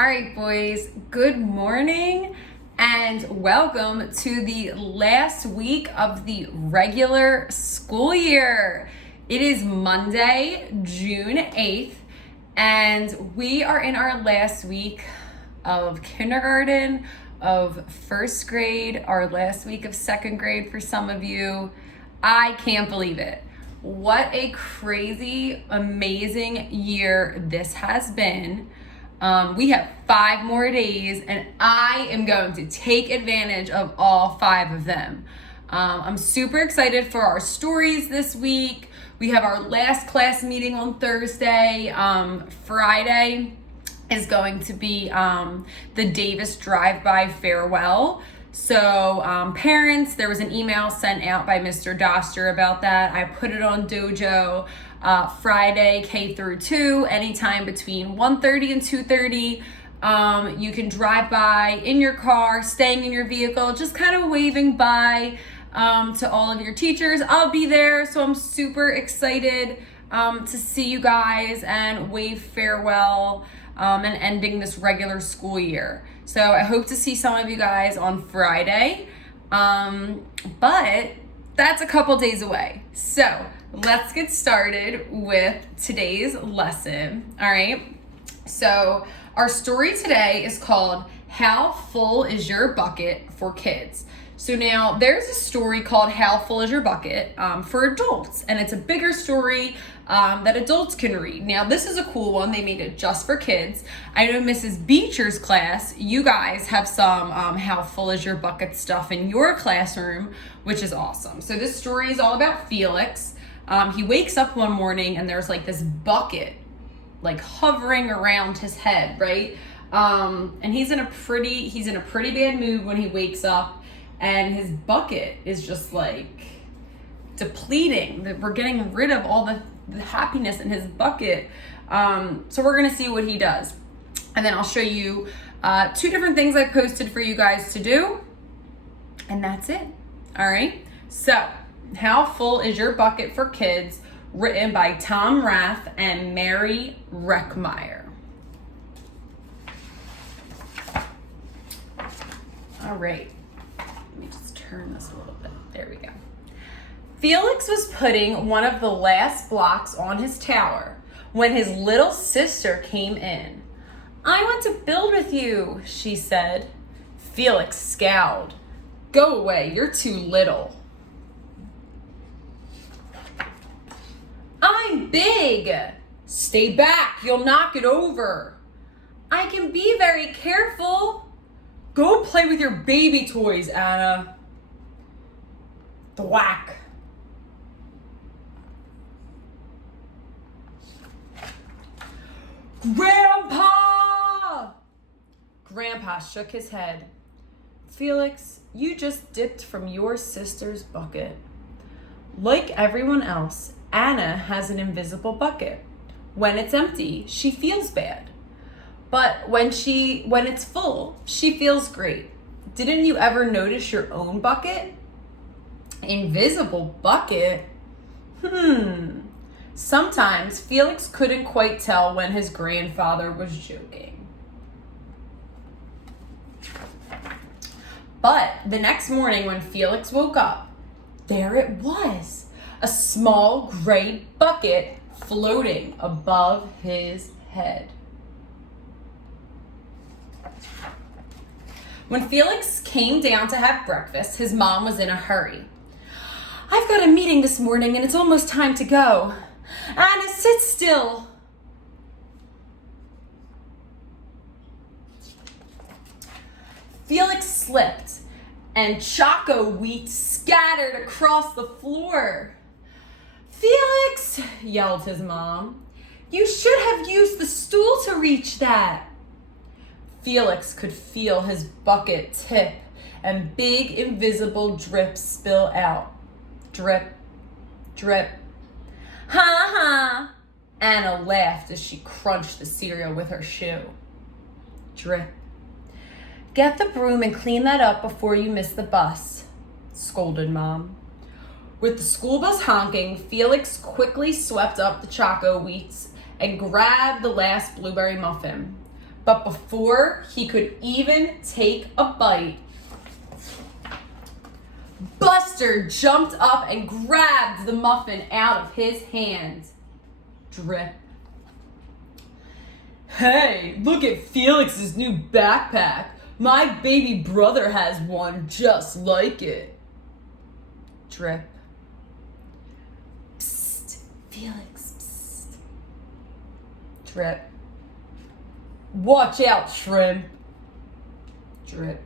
All right, boys, good morning and welcome to the last week of the regular school year. It is Monday, June 8th, and we are in our last week of kindergarten, of first grade, our last week of second grade for some of you. I can't believe it. What a crazy, amazing year this has been. We have 5 more days and I am going to take advantage of all 5 of them. I'm super excited for our stories this week. We have our last class meeting on Thursday. Friday is going to be the Davis drive-by farewell. So parents, there was an email sent out by Mr. Doster about that. I put it on Dojo. Friday K through 2, anytime between 1:30 and 2:30. You can drive by in your car, staying in your vehicle, just kind of waving bye to all of your teachers. I'll be there, so I'm super excited to see you guys and wave farewell and ending this regular school year. So I hope to see some of you guys on Friday, but that's a couple days away. So let's get started with today's lesson. All right. So our story today is called How Full Is Your Bucket for Kids? So now there's a story called How Full Is Your Bucket for adults, and it's a bigger story that adults can read. Now this is a cool one. They made it just for kids. I know Mrs. Beecher's class, you guys have some How Full Is Your Bucket stuff in your classroom, which is awesome. So this story is all about Felix. He wakes up one morning and there's like this bucket like hovering around his head, right? And he's in a pretty bad mood when he wakes up, and his bucket is just like depleting. That we're getting rid of all the happiness in his bucket. So we're gonna see what he does. And then I'll show you 2 different things I posted for you guys to do. And that's it. All right. So How Full Is Your Bucket for Kids, written by Tom Rath and Mary Reckmeyer. All right, let me just turn this a little bit. There we go. Felix was putting one of the last blocks on his tower when his little sister came in. "I want to build with you," she said. Felix scowled. "Go away, you're too little." "I'm big." "Stay back, you'll knock it over." "I can be very careful." "Go play with your baby toys, Anna." Thwack. "Grandpa!" Grandpa shook his head. "Felix, you just dipped from your sister's bucket." Like everyone else, Anna has an invisible bucket. When it's empty, she feels bad. But when it's full, she feels great. Didn't you ever notice your own bucket? Invisible bucket? Sometimes Felix couldn't quite tell when his grandfather was joking. But the next morning when Felix woke up, there it was. A small gray bucket floating above his head. When Felix came down to have breakfast, his mom was in a hurry. "I've got a meeting this morning and it's almost time to go." "Anna, sit still." Felix slipped and choco wheat scattered across the floor. "Felix," yelled his mom, "you should have used the stool to reach that." Felix could feel his bucket tip and big invisible drips spill out. Drip, drip. "Ha ha!" Anna laughed as she crunched the cereal with her shoe. Drip. "Get the broom and clean that up before you miss the bus," scolded Mom. With the school bus honking, Felix quickly swept up the choco wheats and grabbed the last blueberry muffin. But before he could even take a bite, Buster jumped up and grabbed the muffin out of his hand. Drip. Hey, look at Felix's new backpack. My baby brother has one just like it. Drip. Psst, Felix, psst. Drip. Watch out, Shrimp. Drip.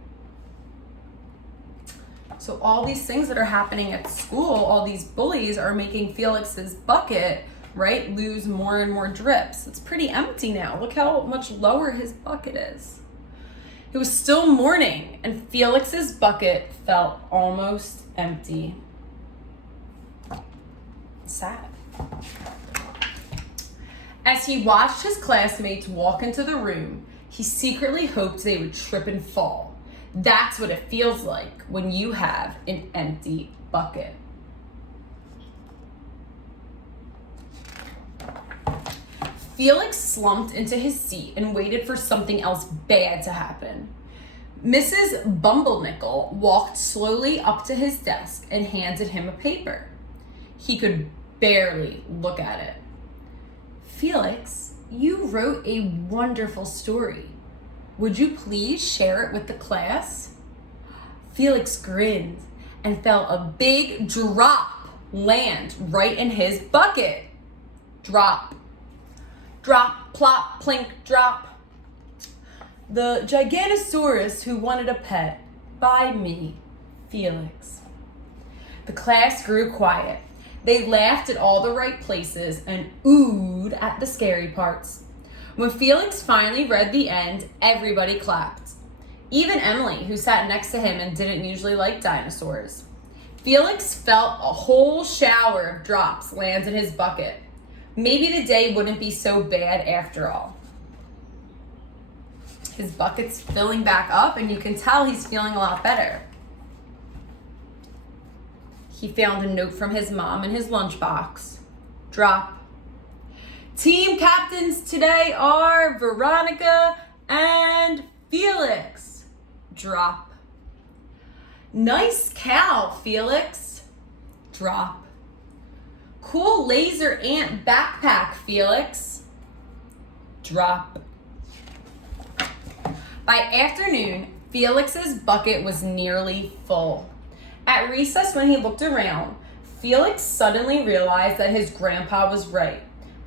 So all these things that are happening at school, all these bullies are making Felix's bucket, right, lose more and more drips. It's pretty empty now. Look how much lower his bucket is. It was still morning, and Felix's bucket felt almost empty. Sad. As he watched his classmates walk into the room, he secretly hoped they would trip and fall. That's what it feels like when you have an empty bucket. Felix slumped into his seat and waited for something else bad to happen. Mrs. Bumblenickel walked slowly up to his desk and handed him a paper. He could barely look at it. Felix, you wrote a wonderful story. Would you please share it with the class? Felix grinned and felt a big drop land right in his bucket. Drop. Drop, plop, plink, drop. The Giganosaurus Who Wanted a Pet by me, Felix. The class grew quiet. They laughed at all the right places and oohed at the scary parts. When Felix finally read the end, everybody clapped. Even Emily, who sat next to him and didn't usually like dinosaurs. Felix felt a whole shower of drops land in his bucket. Maybe the day wouldn't be so bad after all. His bucket's filling back up, and you can tell he's feeling a lot better. He found a note from his mom in his lunchbox. Drop. Team captains today are Veronica and Felix. Drop. Nice cow, Felix. Drop. Cool laser ant backpack, Felix. Drop. By afternoon, Felix's bucket was nearly full. At recess, when he looked around, Felix suddenly realized that his grandpa was right.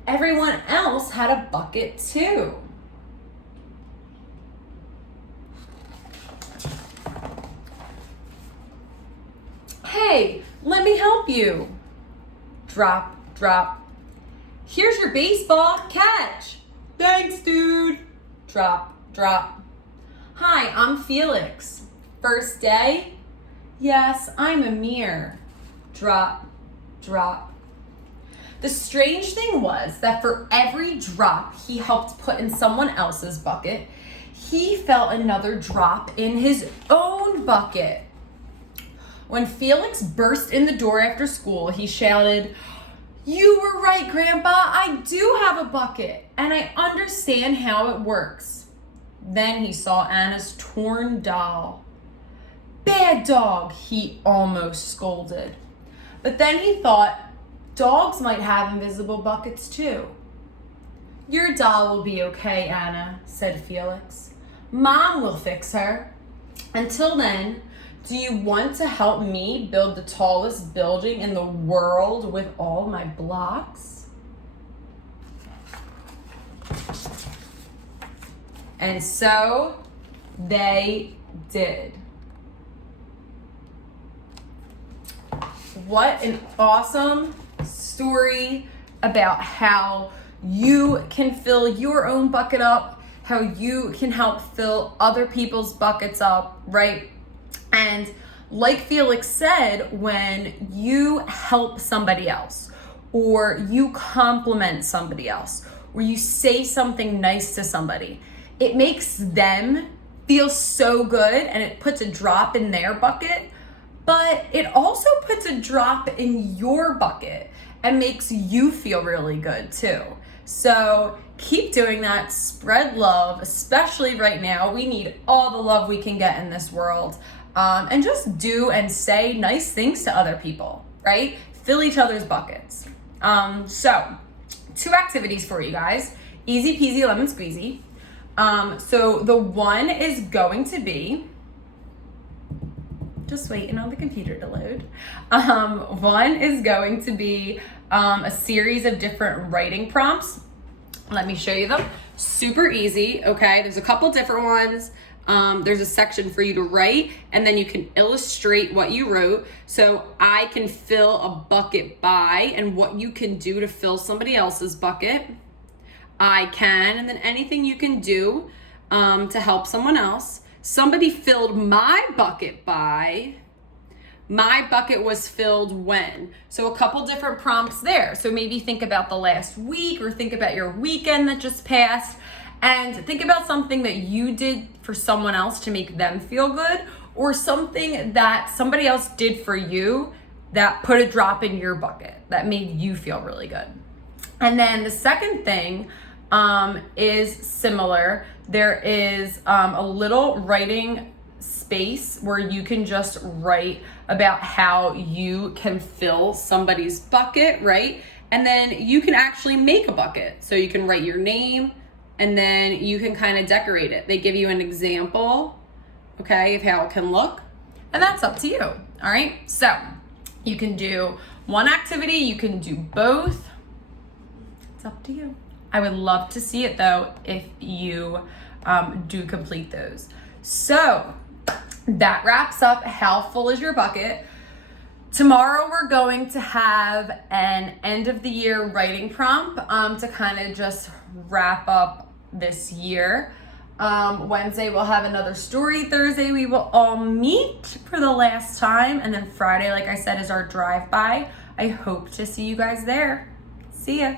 Everyone else had a bucket too. Hey, let me help you. Drop, drop. Here's your baseball, catch. Thanks, dude. Drop, drop. Hi, I'm Felix. First day? Yes, I'm Amir. Drop, drop. The strange thing was that for every drop he helped put in someone else's bucket, he felt another drop in his own bucket. When Felix burst in the door after school, he shouted, "You were right, Grandpa. I do have a bucket, and I understand how it works." Then he saw Anna's torn doll. "Bad dog," he almost scolded. But then he thought, dogs might have invisible buckets too. "Your doll will be okay, Anna," said Felix. "Mom will fix her. Until then, do you want to help me build the tallest building in the world with all my blocks?" And so they did. What an awesome story about how you can fill your own bucket up, how you can help fill other people's buckets up, right? And like Felix said, when you help somebody else, or you compliment somebody else, or you say something nice to somebody, it makes them feel so good and it puts a drop in their bucket, but it also puts a drop in your bucket and makes you feel really good too. So keep doing that. Spread love, especially right now. We need all the love we can get in this world. And just do and say nice things to other people, right? Fill each other's buckets. So 2 activities for you guys. Easy peasy lemon squeezy. So the one is going to be, just waiting on the computer to load. One is going to be a series of different writing prompts. Let me show you them. Super easy, okay? There's a couple different ones. There's a section for you to write, and then you can illustrate what you wrote. So I can fill a bucket by, and what you can do to fill somebody else's bucket. I can, and then anything you can do to help someone else. Somebody filled my bucket by, my bucket was filled when. So a couple different prompts there. So maybe think about the last week, or think about your weekend that just passed, and think about something that you did for someone else to make them feel good, or something that somebody else did for you that put a drop in your bucket that made you feel really good. And then the second thing is similar. There is a little writing space where you can just write about how you can fill somebody's bucket, right? And then you can actually make a bucket. So you can write your name, and then you can kind of decorate it. They give you an example, okay, of how it can look, and that's up to you, all right? So you can do one activity, you can do both. It's up to you. I would love to see it though if you do complete those. So that wraps up how full is your bucket. Tomorrow we're going to have an end of the year writing prompt to kind of just wrap up this year. Wednesday we'll have another story. Thursday we will all meet for the last time, and then Friday, like I said, is our drive-by. I hope to see you guys there. See ya.